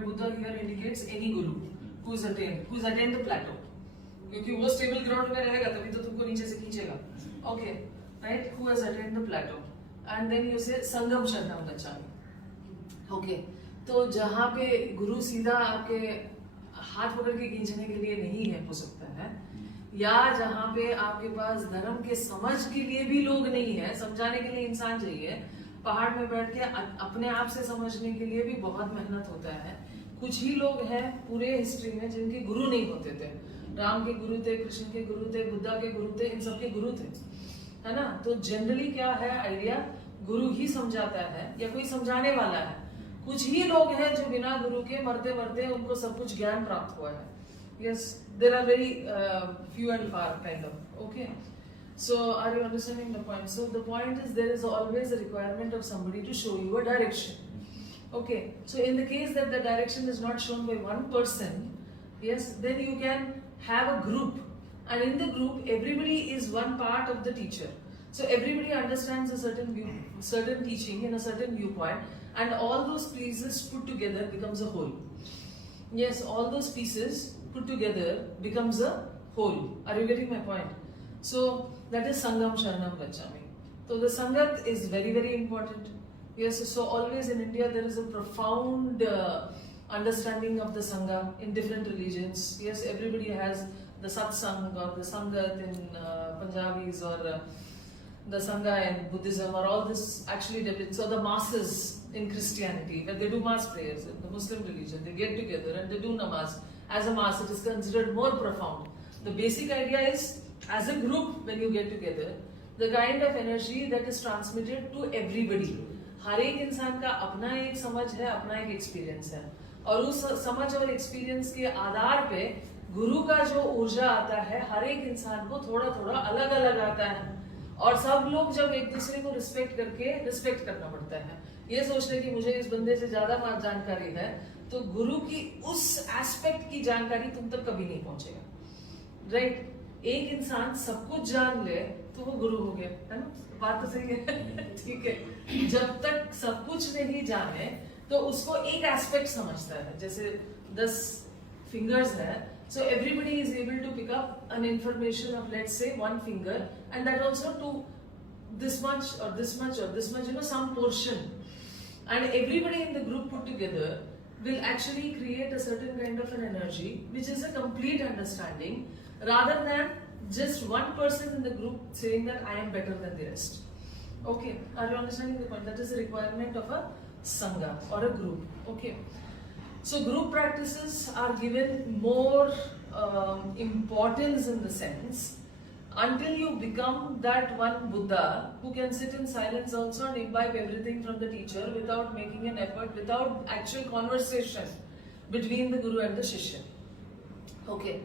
but Buddha here indicates any guru who's attained the plateau. क्योंकि वो stable ground में रहेगा तभी तो तुमको नीचे से खींचेगा. Okay, right? Who has attained the plateau? And then you say संगम शरणम गच्छामि. Okay, तो जहाँ पे गुरु सीधा आपके हाथ पकड़ के खींचने के लिए नहीं है हो सकता है, या जहाँ पे आपके पास धर्म के समझ के लिए भी लोग नहीं है, समझाने के लिए इंसान चाहिए, पहाड़ में बैठ के अपने आप से समझने के लिए भी बहुत मेहनत होता है. कुछ ही लोग हैं पूरे हिस्ट्री में जिनके गुरु नहीं होते थे. राम के गुरु थे, कृष्ण के गुरु थे, बुद्धा के गुरु थे, इन सब के गुरु थे, है ना. तो जनरली क्या है आइडिया, गुरु ही समझाता है या कोई समझाने वाला है. कुछ ही लोग हैं जो बिना गुरु के मरते मरते उनको सब कुछ ज्ञान प्राप्त हुआ है. Yes, there are very few and far kind of. Okay, so are you understanding the point? So the point is there is always a requirement of somebody to show you a direction. Okay, so in the case that the direction is not shown by one person, yes, then you can have a group, and in the group everybody is one part of the teacher. So everybody understands a certain teaching in a certain viewpoint, and all those pieces put together becomes a whole. Yes, all those pieces put together becomes a whole. Are you getting my point? So that is Sangam Sharanam Gacchami. So the Sangat is very, very important. Yes, so always in India there is a profound understanding of the Sangha in different religions. Yes, everybody has the Satsang or the Sangat in Punjabis, or the Sangha in Buddhism, or all this actually depends. So the masses in Christianity, when they do mass prayers, in the Muslim religion, they get together and they do namaz. As a mass, it is considered more profound. The basic idea is, as a group, when you get together, the kind of energy that is transmitted to everybody. हर एक इंसान का अपना एक समझ है, अपना एक experience है, और उस समझ और एक्सपीरियंस के आधार पे गुरु का जो ऊर्जा आता है हर एक इंसान को थोड़ा थोड़ा अलग अलग आता है. और सब लोग जब एक दूसरे को रिस्पेक्ट करना पड़ता है. ये सोचने की मुझे इस बंदे से ज्यादा जानकारी है, तो गुरु की उस एस्पेक्ट की जानकारी तुम तक कभी नहीं पहुंचेगा. राइट? एक इंसान सब कुछ जान ले तो वो गुरु हो गया, है ना. बात तो सही है. ठीक है. जब तक सब कुछ नहीं जाने तो उसको एक एस्पेक्ट समझता है. जैसे 10 फिंगर्स है, so everybody is able to pick up an information of, let's say, one finger, and that also to this much or this much or this much, some portion, and everybody in the group put together will actually create a certain kind of an energy which is a complete understanding, rather than just one person in the group saying that I am better than the rest. Okay, are you understanding the point? That is a requirement of a Sangha or a group. Okay. So group practices are given more importance in the sense, until you become that one Buddha who can sit in silence also and imbibe everything from the teacher without making an effort, without actual conversation between the Guru and the Shishya. Okay.